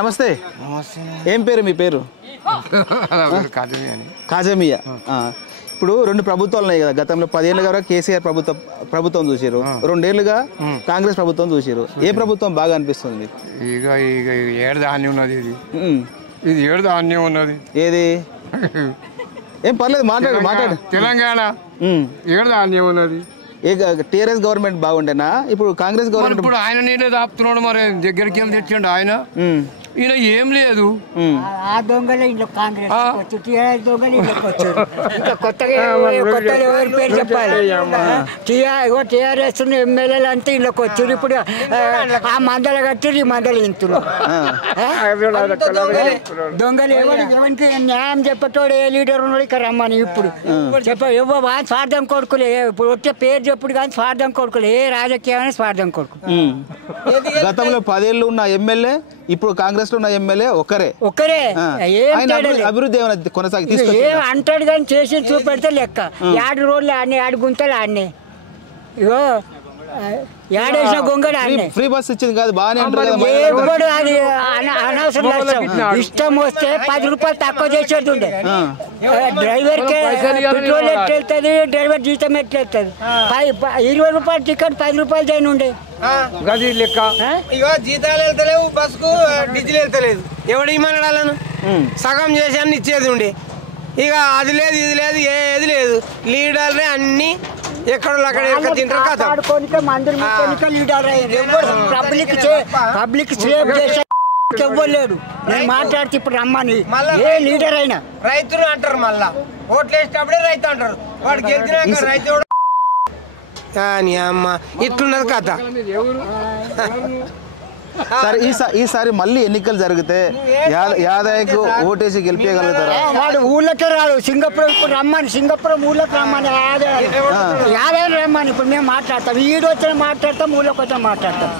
నమస్తే. ఏం పేరు మీ పేరు? కాజమియా. ఇప్పుడు రెండు ప్రభుత్వాలు ఉన్నాయి కదా, గతంలో 10 ఏళ్ళుగా కేసీఆర్ ప్రభుత్వం చూసారు, 2 ఏళ్ళుగా కాంగ్రెస్ ప్రభుత్వం చూసారు. ఏ ప్రభుత్వం బాగా అనిపిస్తుంది మీకు? ఏది? ఏం పర్లేదు, మాట్లాడు. తెలంగాణ టీఆర్ఎస్ గవర్నమెంట్ బాగుండేనా? ఇప్పుడు కాంగ్రెస్ గవర్నమెంట్ ఇప్పుడు ఆయన నీళ్ళే దాపుతున్నాడు, మరి దగ్గరికి వెళ్ళి తెచ్చండి ఆయన. ఈయన ఏం లేదు. ఆ దొంగలే ఇంట్లో కాంగ్రెస్ దొంగలు ఇంట్లోకి వచ్చారు. ఇంకా కొత్తగా ఎవరి పేరు చెప్పాలి? టీఆర్ఎస్ ఎమ్మెల్యేలు అంతా ఇంట్లోకి వచ్చారు. ఇప్పుడు ఆ మందలు కట్టారు, ఈ మందలు ఇంతులు దొంగలు. ఎవరికి న్యాయం చెప్పేటోడు ఏ లీడర్ ఉన్నాడు ఇక్కడ రమ్మని. ఇప్పుడు స్వార్థం కొడుకులే. ఇప్పుడు వచ్చే పేరు చెప్పుడు కానీ స్వార్థం కొడుకులే. ఏ రాజకీయమైన స్వార్థం కొడుకు. గతంలో 10 ఏళ్ళు ఉన్న ఎమ్మెల్యే ఇప్పుడు కాంగ్రెస్ లో ఉన్న ఎమ్మెల్యే ఒక్కరే. అభివృద్ధి ఏమైనా కొనసాగి అంటాడు కానీ చేసి చూపెడితే లెక్క. 7 రోజులు ఆడిని, 7 గుంతలు ఆడిని. ఇగో ఏడేసిన గొంగడు ఆడిని. ఫ్రీ బస్ ఇచ్చింది కాదు, బాగానే ఎప్పుడు అది అనవసరం. ఇష్టం వస్తే 10 రూపాయలు తక్కువ చేసేది ఉండే. డ్రైవర్ కి పెట్రోల్ ఎట్లెళ్తుంది, డ్రైవర్ జీతం ఎట్లెళ్తుంది. 20 రూపాయలు టికెట్ 10 రూపాయలు చేయను ఉండే లెక్క. ఇగో జీతాలు వెళ్తలేవు, బస్కు డీజిల్ వెళ్తలేదు. ఎవడు ఇమ్మన్నాడాలను సగం చేసి అన్ని ఇచ్చేది ఉండే. ఇక అది లేదు, ఇది లేదు, ఏది లేదు. లీడర్లే అన్ని ఎక్కడ తింటారు. పబ్లిక్ సేవ్ చేసే ఇవ్వలేడు. నేను మాట్లాడితే ఇప్పుడు రమ్మని ఏ లీడర్ అయినా రైతులు అంటారు. మళ్ళా ఓట్లు వేసేటప్పుడే రైతు అంటారు. వాడు గెలిచినాక రైతు అమ్మ ఇట్లున్నది కథ. సరే, ఈసారి మళ్ళీ ఎన్నికలు జరిగితే యాదయ్యకు ఓటేసి గెలిపించగలుగుతారా? వాడు ఊళ్ళకే రాడు. సింగపురం ఇప్పుడు రమ్మని, సింగపురం ఊళ్ళకి రమ్మని, యాదయ్య రమ్మని. ఇప్పుడు మేము మాట్లాడతాం, ఈడు వచ్చిన మాట్లాడతాం, ఊళ్ళకి వచ్చిన మాట్లాడతాం.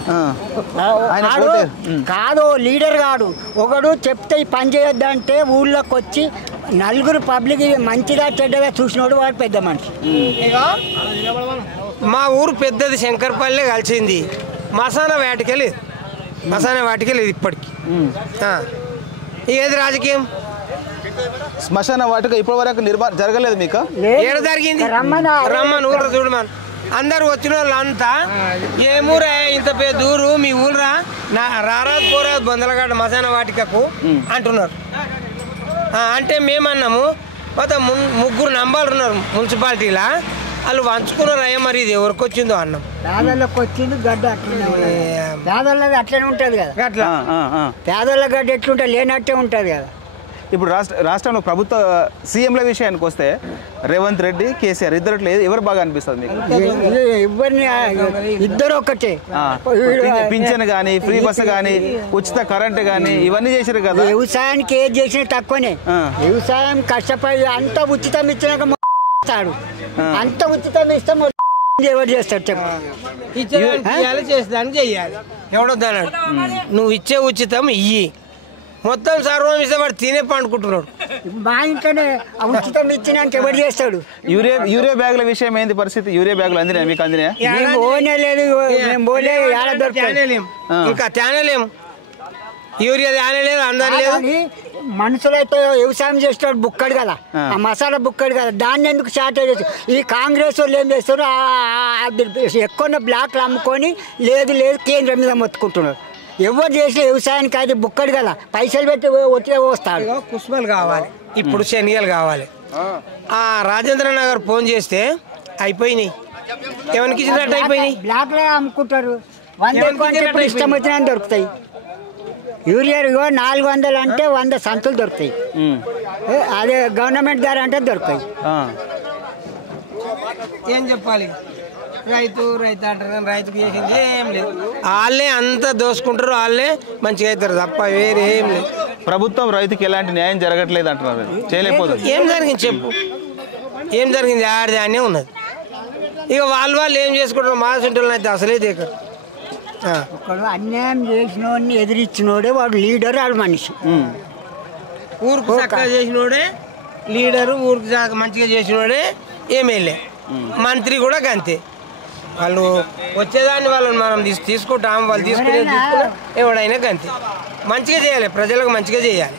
కాదు లీడర్ కాదు. ఒకడు చెప్తే ఈ పని చేయొద్దంటే ఊళ్ళోకి వచ్చి నలుగురు పబ్లిక్ మంచిగా చెడ్డగా చూసినోడు వాడు పెద్ద మనిషి. మా ఊరు పెద్దది శంకర్పల్లె కలిసింది. మసానా వాటికే లేదు ఇప్పటికి. ఏది రాజకీయం? శ్మశాన వాటిక ఇప్పటి వరకు నిర్మాణం జరగలేదు. మీకు ఏడ జరిగింది? రమ్మని ఊరు చూడమని అందరు వచ్చిన వాళ్ళు అంతా ఏమూరా ఇంత పెద్ద ఊరు మీ ఊరురా, రారాదు పోరాదు బొందలగడ్డ మసానా వాటికకు అంటున్నారు. అంటే మేమన్నాము, మొత్తం 3 నంబర్లు ఉన్నారు మున్సిపాలిటీలా, వాళ్ళు వంచుకున్నారు. అయ్యా మరి ఇది ఎవరికి వచ్చిందో అన్నం. పేదోళ్ళకి వచ్చింది గడ్డ అట్లనే, పేదోళ్ళది అట్లనే ఉంటుంది కదా. అట్లా పేదోళ్ళ గడ్డ ఎట్లుంటుంది, లేనట్టే ఉంటుంది కదా. ఇప్పుడు రాష్ట్రంలో ప్రభుత్వ సీఎంల విషయానికి వస్తే రేవంత్ రెడ్డి, కేసీఆర్ ఇద్దరు ఎవరు బాగా అనిపిస్తుంది మీకు? ఎవరిని ఇద్దరు ఒక్కటే. పింఛన్ కానీ, ఫ్రీ బస్ కానీ, ఉచిత కరెంట్ కానీ ఇవన్నీ చేశారు కదా. వ్యవసాయానికి ఏది చేసినా తక్కువనే. వ్యవసాయం కష్టపడి అంత ఉచితం ఇచ్చినాక అంత ఉచితం ఇస్తాం ఎవరు చేస్తాడు చెప్పు? చేసేదానికి చెయ్యాలి. ఎవడొద్దన్నాడు? నువ్వు ఇచ్చే ఉచితం ఇయ్యి, మొత్తం సర్వం ఇస్తే వాడు తినే పండుకుంటున్నాడు. మా ఇంట్లోనే ఉచితం ఇచ్చినాక ఎవరు చేస్తాడు? యూరియా బ్యాగుల విషయం ఏంది పరిస్థితి? యూరియా బ్యాగులు అందినా మీకు? అందినా? ఇంకా తేనలేము. యూరియా తేనలేదు, అందరు లేదు. మనుషులైతే వ్యవసాయం చేస్తాడు బుక్కడు కదా, ఆ మసాలా బుక్కడు కదా, దాన్ని ఎందుకు షార్టేజ్? ఈ కాంగ్రెస్ వాళ్ళు ఏం చేస్తారు, ఎక్కువ బ్లాక్లు అమ్ముకొని లేదు కేంద్రం మీద మొత్తుకుంటున్నారు. ఎవరు చేసిన వ్యవసాయానికి అది బుక్కడు కదా, పైసలు పెట్టి వచ్చే వస్తాడు. కుస్మలు కావాలి, ఇప్పుడు శనిగలు కావాలి. రాజేంద్ర నగర్ ఫోన్ చేస్తే అయిపోయినాయి. ఎవరికి ఇచ్చినట్టు అయిపోయినాయి. బ్లాక్లో అమ్ముకుంటారు. 100 ఇష్టం వచ్చినా దొరుకుతాయి. యూరియా 400 అంటే 100 సంతులు దొరుకుతాయి. అదే గవర్నమెంట్ ధర అంటే దొరుకుతాయి. ఏం చెప్పాలి? రైతు అంటారు కానీ రైతుకు చేసింది ఏం లేదు. వాళ్ళే అంతా దోసుకుంటారు, వాళ్ళే మంచిగా అవుతారు తప్ప వేరే ఏం లేదు. ప్రభుత్వం రైతుకి ఎలాంటి న్యాయం జరగట్లేదు అంటున్నారు, చేయలేకపోతుంది. ఏం జరిగింది చెప్పు? ఏం జరిగింది? ఆడదానే ఉన్నది. ఇక వాళ్ళు ఏం చేసుకుంటారు? మాసుంటారు అయితే అసలే దిగరు. ఒకడు అన్యాయం చేసినోడిని ఎదిరించినోడే వాడు లీడర్, వాడు మనిషి. ఊరికి చక్కగా చేసినోడే లీడరు, ఊరికి మంచిగా చేసినోడే ఎమ్మెల్యే, మంత్రి కూడా అంతే. వాళ్ళు వచ్చేదాన్ని వాళ్ళని మనం తీసుకుంటాం, వాళ్ళు తీసుకునేది తీసుకున్నా ఎవడైనా గంతే. మంచిగా చేయాలి, ప్రజలకు మంచిగా చేయాలి.